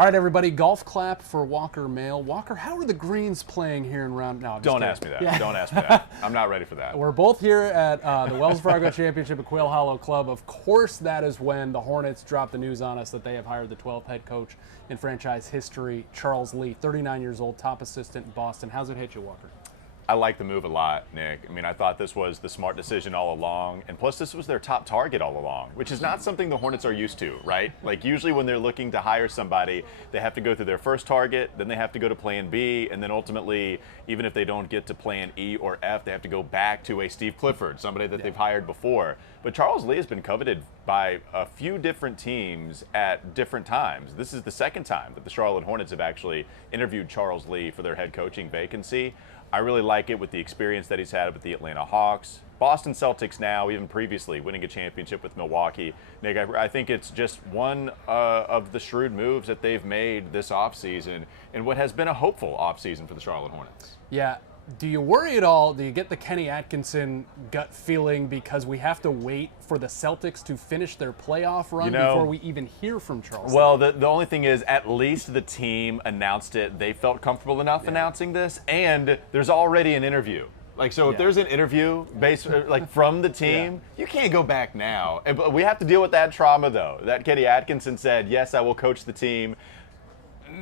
All right, everybody, golf clap for Walker Mehl. Walker, how are the greens playing here in round? No, Don't ask me that. Yeah. Don't ask me that. I'm not ready for that. We're both here at the Wells Fargo Championship at Quail Hollow Club. Of course, that is when the Hornets dropped the news on us that they have hired the 12th head coach in franchise history, Charles Lee, 39 years old, top assistant in Boston. How's it hit you, Walker? I like the move a lot, Nick. I mean, I thought this was the smart decision all along, and plus this was their top target all along, which is not something the Hornets are used to, right? Like usually when they're looking to hire somebody, they have to go through their first target, then they have to go to plan B, and then ultimately, even if they don't get to plan E or F, they have to go back to a Steve Clifford, somebody that they've hired before. But Charles Lee has been coveted by a few different teams at different times. This is the second time that the Charlotte Hornets have actually interviewed Charles Lee for their head coaching vacancy. I really like it with the experience that he's had with the Atlanta Hawks, Boston Celtics now, even previously winning a championship with Milwaukee. Nick, I think it's just one of the shrewd moves that they've made this offseason in what has been a hopeful offseason for the Charlotte Hornets. Yeah. Do you worry at all? Do you get the Kenny Atkinson gut feeling because we have to wait for the Celtics to finish their playoff run before we even hear from Charles? Well, the only thing is, at least the team announced it. They felt comfortable enough announcing this, and there's already an interview. Like, so if there's an interview based from the team, you can't go back now. But we have to deal with that trauma, though. That Kenny Atkinson said, yes, I will coach the team.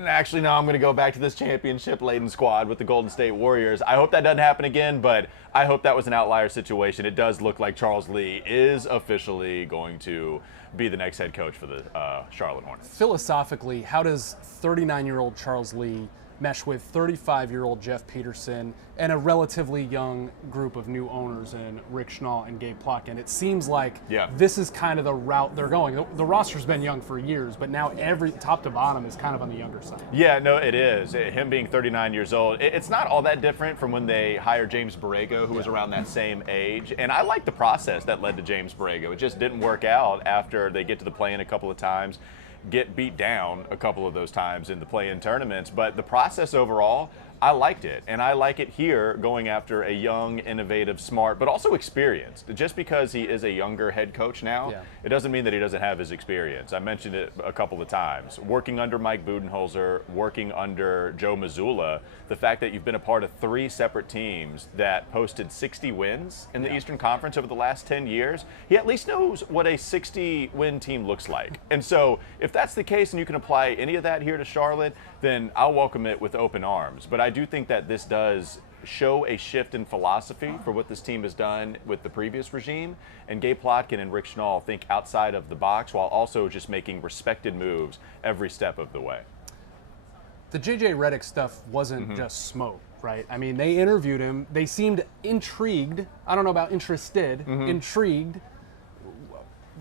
Actually, no, I'm going to go back to this championship-laden squad with the Golden State Warriors. I hope that doesn't happen again, but I hope that was an outlier situation. It does look like Charles Lee is officially going to be the next head coach for the Charlotte Hornets. Philosophically, how does 39-year-old Charles Lee mesh with 35-year-old Jeff Peterson and a relatively young group of new owners in Rick Schnall and Gabe Plotkin? It seems like this is kind of the route they're going. The roster's been young for years, but now every top to bottom is kind of on the younger side. Yeah, no, it is. Him being 39 years old, it's not all that different from when they hired James Borrego, who was around that same age. And I like the process that led to James Borrego. It just didn't work out after they get to the play-in a couple of times, get beat down a couple of those times in the play-in tournaments. But the process overall, I liked it. And I like it here going after a young, innovative, smart, but also experienced. Just because he is a younger head coach now, it doesn't mean that he doesn't have his experience. I mentioned it a couple of times. Working under Mike Budenholzer, working under Joe Mazzulla, the fact that you've been a part of 3 separate teams that posted 60 wins in the Eastern Conference over the last 10 years, he at least knows what a 60-win team looks like. And so if that's the case and you can apply any of that here to Charlotte, then I'll welcome it with open arms. But I do think that this does show a shift in philosophy for what this team has done with the previous regime. And Gabe Plotkin and Rick Schnall think outside of the box while also just making respected moves every step of the way. The J.J. Redick stuff wasn't just smoke, right? I mean, they interviewed him. They seemed intrigued. I don't know about interested, intrigued.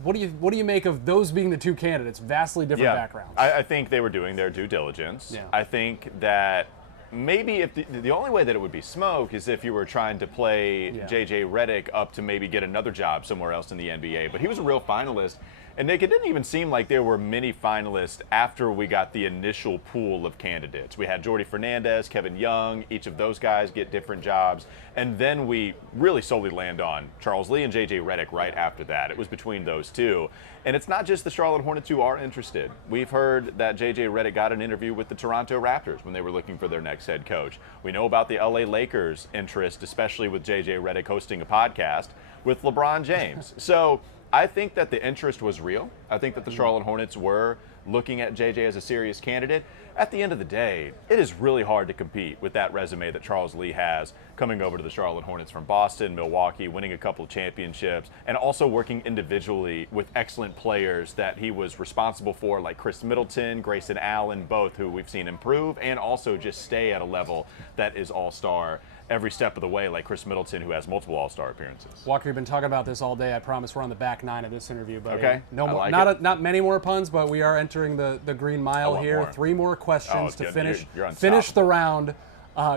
What do you make of those being the two candidates? Vastly different backgrounds. I think they were doing their due diligence. I think that maybe if the only way that it would be smoke is if you were trying to play J.J. Redick up to maybe get another job somewhere else in the NBA. But he was a real finalist. And Nick, it didn't even seem like there were many finalists after we got the initial pool of candidates. We had Jordy Fernandez, Kevin Young, each of those guys get different jobs. And then we really solely land on Charles Lee and J.J. Redick right after that. It was between those two. And it's not just the Charlotte Hornets who are interested. We've heard that J.J. Redick got an interview with the Toronto Raptors when they were looking for their next head coach. We know about the L.A. Lakers' interest, especially with J.J. Redick hosting a podcast with LeBron James. So I think that the interest was real. I think that the Charlotte Hornets were looking at JJ as a serious candidate. At the end of the day, it is really hard to compete with that resume that Charles Lee has coming over to the Charlotte Hornets from Boston, Milwaukee, winning a couple of championships, and also working individually with excellent players that he was responsible for, like Chris Middleton, Grayson Allen, both who we've seen improve and also just stay at a level that is all-star every step of the way, like Chris Middleton, who has multiple All-Star appearances. Walker, you've been talking about this all day. I promise we're on the back 9 of this interview, buddy. Okay. No more, not many more puns, but we are entering the Green Mile here. More. 3 more questions to finish you're finish the round.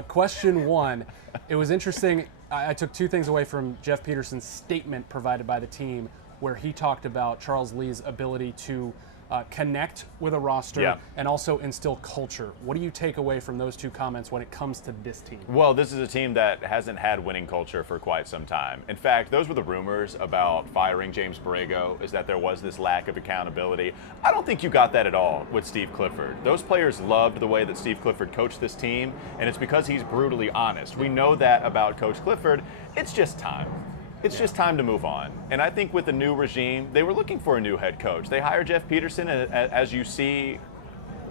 Question 1. It was interesting. I took 2 things away from Jeff Peterson's statement provided by the team, where he talked about Charles Lee's ability to connect with a roster, Yeah. and also instill culture. What do you take away from those two comments when it comes to this team? Well, this is a team that hasn't had winning culture for quite some time. In fact, those were the rumors about firing James Borrego, is that there was this lack of accountability. I don't think you got that at all with Steve Clifford. Those players loved the way that Steve Clifford coached this team, and it's because he's brutally honest. We know that about Coach Clifford. It's just time. It's just time to move on. And I think with the new regime, they were looking for a new head coach. They hired Jeff Peterson, as you see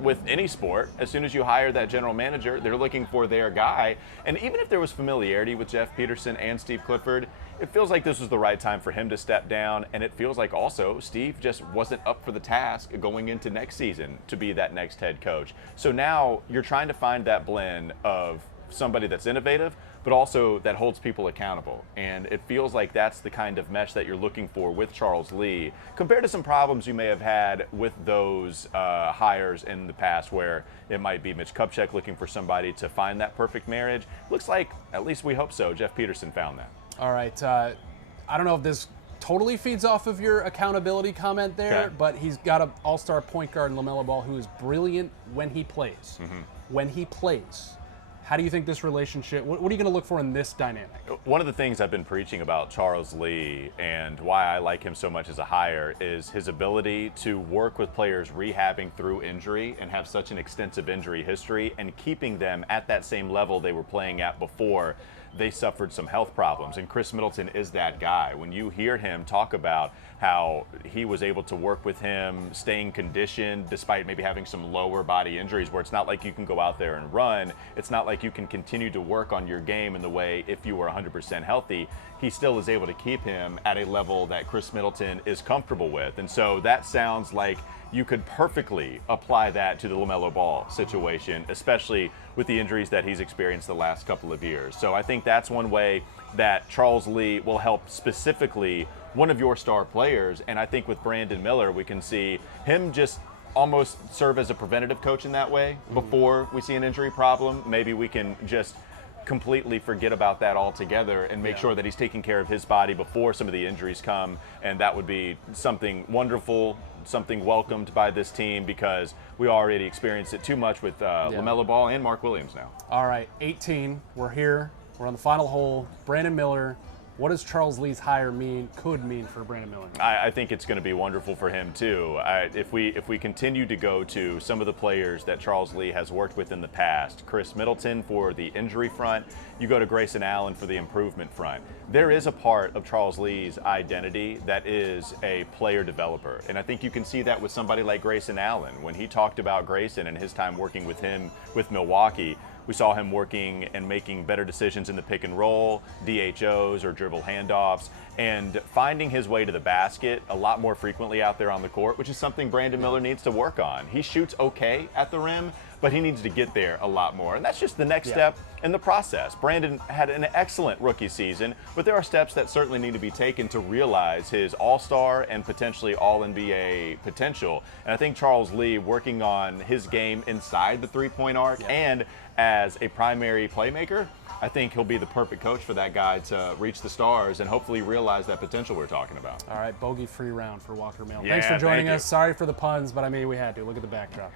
with any sport. As soon as you hire that general manager, they're looking for their guy. And even if there was familiarity with Jeff Peterson and Steve Clifford, it feels like this was the right time for him to step down. And it feels like also Steve just wasn't up for the task going into next season to be that next head coach. So now you're trying to find that blend of somebody that's innovative, but also that holds people accountable. And it feels like that's the kind of mesh that you're looking for with Charles Lee, compared to some problems you may have had with those hires in the past, where it might be Mitch Kupchak looking for somebody to find that perfect marriage. Looks like, at least we hope so, Jeff Peterson found that. All right. I don't know if this totally feeds off of your accountability comment there, Okay. but he's got an all-star point guard in LaMelo Ball who is brilliant when he plays. When he plays. How do you think this relationship, what are you going to look for in this dynamic? One of the things I've been preaching about Charles Lee and why I like him so much as a hire is his ability to work with players rehabbing through injury and have such an extensive injury history and keeping them at that same level they were playing at before they suffered some health problems. And Chris Middleton is that guy. When you hear him talk about how he was able to work with him, staying conditioned despite maybe having some lower body injuries, where it's not like you can go out there and run, it's not like you can continue to work on your game in the way if you were 100% healthy, he still is able to keep him at a level that Chris Middleton is comfortable with. And so that sounds like you could perfectly apply that to the LaMelo Ball situation, especially with the injuries that he's experienced the last couple of years. So I think that's one way that Charles Lee will help specifically one of your star players. And I think with Brandon Miller, we can see him just almost serve as a preventative coach in that way. Before we see an injury problem, maybe we can just completely forget about that altogether and make sure that he's taking care of his body before some of the injuries come. And that would be something wonderful, something welcomed by this team, because we already experienced it too much with LaMelo Ball and Mark Williams now. All right, 18, we're here. We're on the final hole. Brandon Miller. What does Charles Lee's hire could mean for Brandon Miller? I think it's going to be wonderful for him too. If we continue to go to some of the players that Charles Lee has worked with in the past, Chris Middleton for the injury front, you go to Grayson Allen for the improvement front. There is a part of Charles Lee's identity that is a player developer, and I think you can see that with somebody like Grayson Allen. When he talked about Grayson and his time working with him with Milwaukee, we saw him working and making better decisions in the pick and roll, DHOs or dribble handoffs, and finding his way to the basket a lot more frequently out there on the court, which is something Brandon Miller needs to work on. He shoots okay at the rim, but he needs to get there a lot more. And that's just the next step in the process. Brandon had an excellent rookie season, but there are steps that certainly need to be taken to realize his all-star and potentially all-NBA potential. And I think Charles Lee working on his game inside the three-point arc and as a primary playmaker, I think he'll be the perfect coach for that guy to reach the stars and hopefully realize that potential we're talking about. All right, bogey-free round for Walker Mehl. Yeah, Thanks for joining thank us. Sorry for the puns, but I mean, we had to. Look at the backdrop.